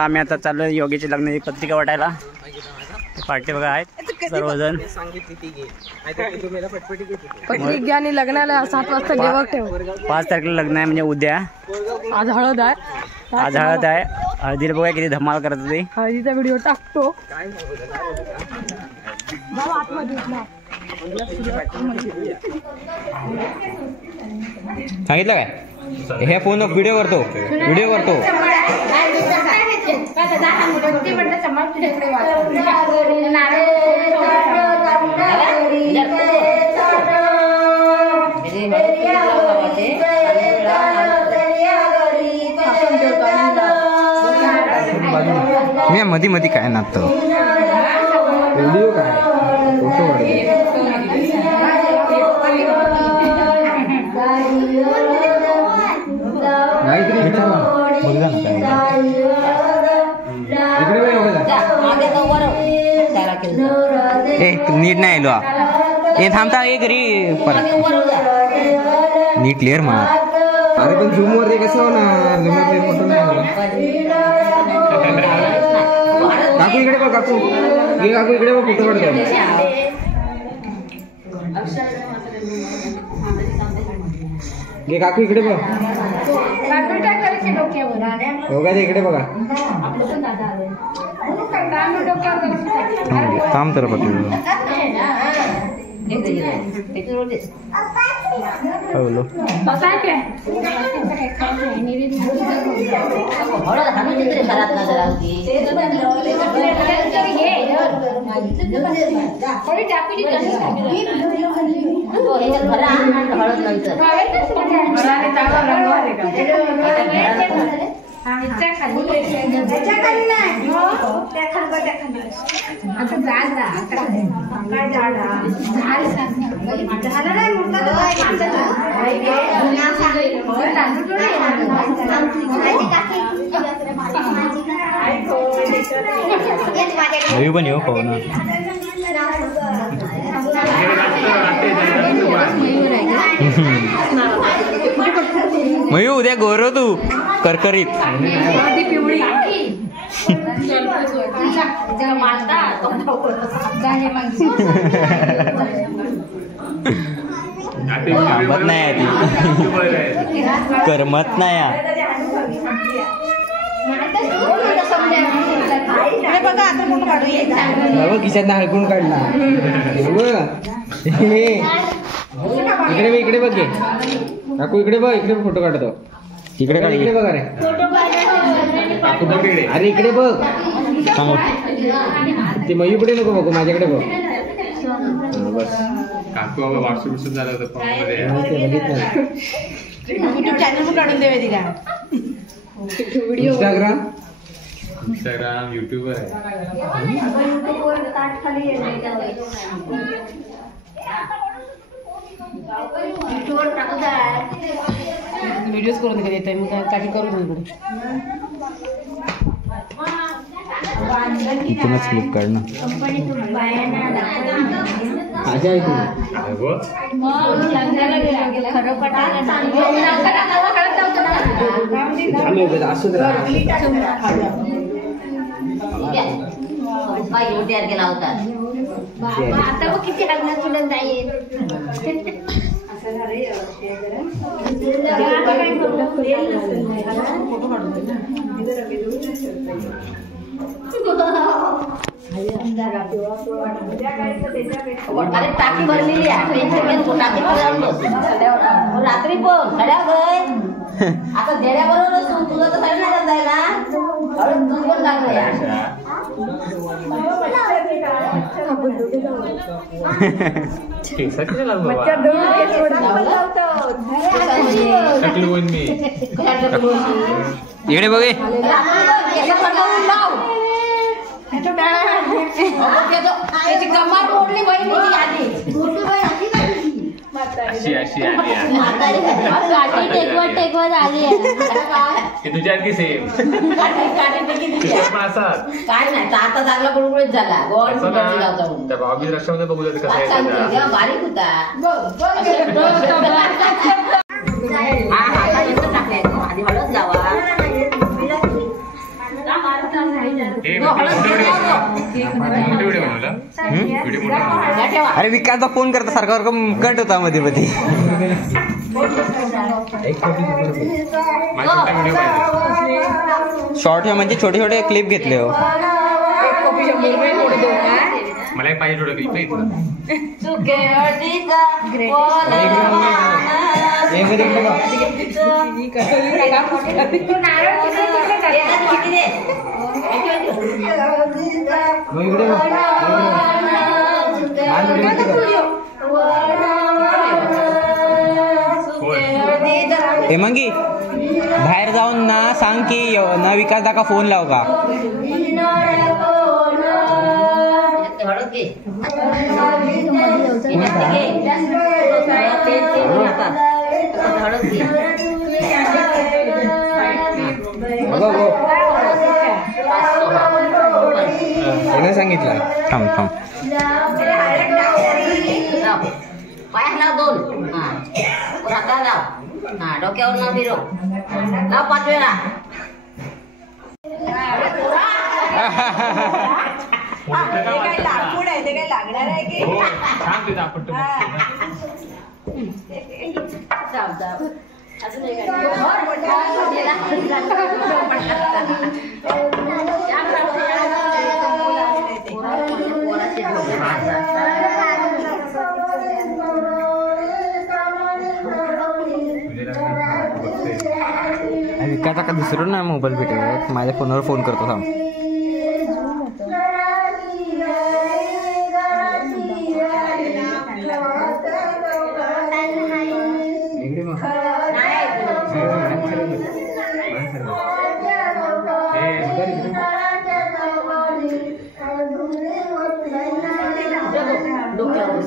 आम्ही आता चाललो योगीची लग्नाची पत्रिका वाटायला. पार्टी बघा आहेत सर्वजण. पत्रिका आणि लग्नाला 7 वाजता जेवण ठेव. 5 तारखेला लग्न आहे म्हणजे उद्या. आज हळद आहे. हळदीला बघा किती धमाल करत होती. हळदीचा व्हिडिओ टाकतो. सांगितलं काय हे फोन व्हिडिओ करतो. मी मध्ये काय नात व्हिडिओ काय फोटो नीट नाही आलो हे थांबता हे घरी परत नीट क्लिअर मार. अरे पण झूम वर कसं होणार फोटो नाही. काकू इकडे बघ. काकू इकडे बघ फोटो काढतो. घे काकू इकडे बघ. इकडे बघा. थांब तर पटलं. पण येऊ खाऊ ना. मयू उद्या गोरव तू करकरीत. करमत नाही ती. करमत नाही. खिशात हलकून काढला. इकडे बघ. काकू इकडे बघ. इकडे फोटो काढतो. इकडे बघ. अरे इकडे बघ. ते मयूकडे नको बघू माझ्याकडे बघ. बस काकू व्हॉट्सअप झालं होतं युट्यूब चॅनल पण काढून देवे तिला. इंस्टाग्राम युट्यूबर आहे. व्हिडिओज करून देत आहे. मग काही करून इथूनच क्लिक कर ना. गेला होता आता किती लग्न तुला जाईल. टाकी भरलेली रात्री पण खड्या गय आता देड्या बरोबर तुझं तर सगळं नाही जाय ना. दूध पण लागलं. इकडे बघे. कमाल ओढली बहिणीची आधी. टेकवत आली तुझ्या आणखी सेम काय नाही आता चांगला गुळगुळीत झाला. त्या भाऊबीज रक्षामध्ये बघू कसं बारीक होता. आधी हळद लावा. व्हिडिओ बनवला व्हिडिओ बनवला. अरे विकासचा फोन करता सारखा कट होता मध्ये मध्ये. माझा व्हिडिओ पाहिजे. शॉर्ट म्हणजे छोटे छोटे क्लिप घेतले हो. मला एक पाहिजे थोडं क्लिप हेमंगी बाहेर जाऊन ना सांग की ना विकास दाका फोन लाव का. सांगितलं थांब थांब. पायाला 2 हाताला लाव. डोक्यावर ना फिरव. लाव 5 वेळा. हो छान ते दाखवतो. विकास का दुसरं ना मोबाईल भेटेल माझ्या फोनवर फोन करतो थांब. डोक्यावर